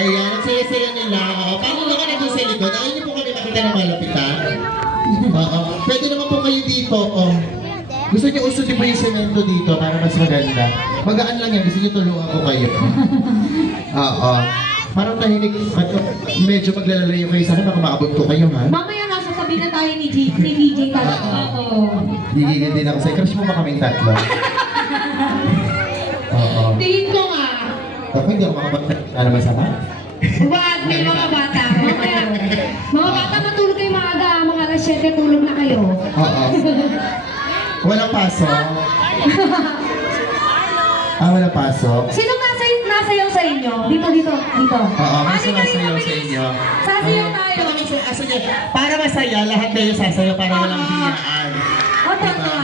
Ayan, ang saya-saya nila. Paano naman nandun sa likod? Ayaw niyo po kami makita ng malapitan? Pwede naman po kayo dito. Gusto niyo usutin po yung semento dito para mas maganda. Magaan lang yan. Gusto niyo tulungan ko kayo. Parang tahimik. Medyo maglalalayo kayo sa akin. Baka maabot ko kayo, ha? Mamaya nasa tabi na tayo ni DJ talaga. Gigigil din ako sa'yo. Crush mo ba kaming tatlo? Tingin ko nga. Ako hindi ako makabagay. Ano masama? Wag, may mga bata. Mamaya. Mga bata, matulog kayo maaga. Mga alas 7, tulog na kayo. Walang pasok? Walang pasok? Sino nasayaw sa inyo? Dito. May sumasayaw sa inyo. Sasayaw tayo. Sige, para masaya, lahat kayo sasayaw para walang hiyaan. O, totoo.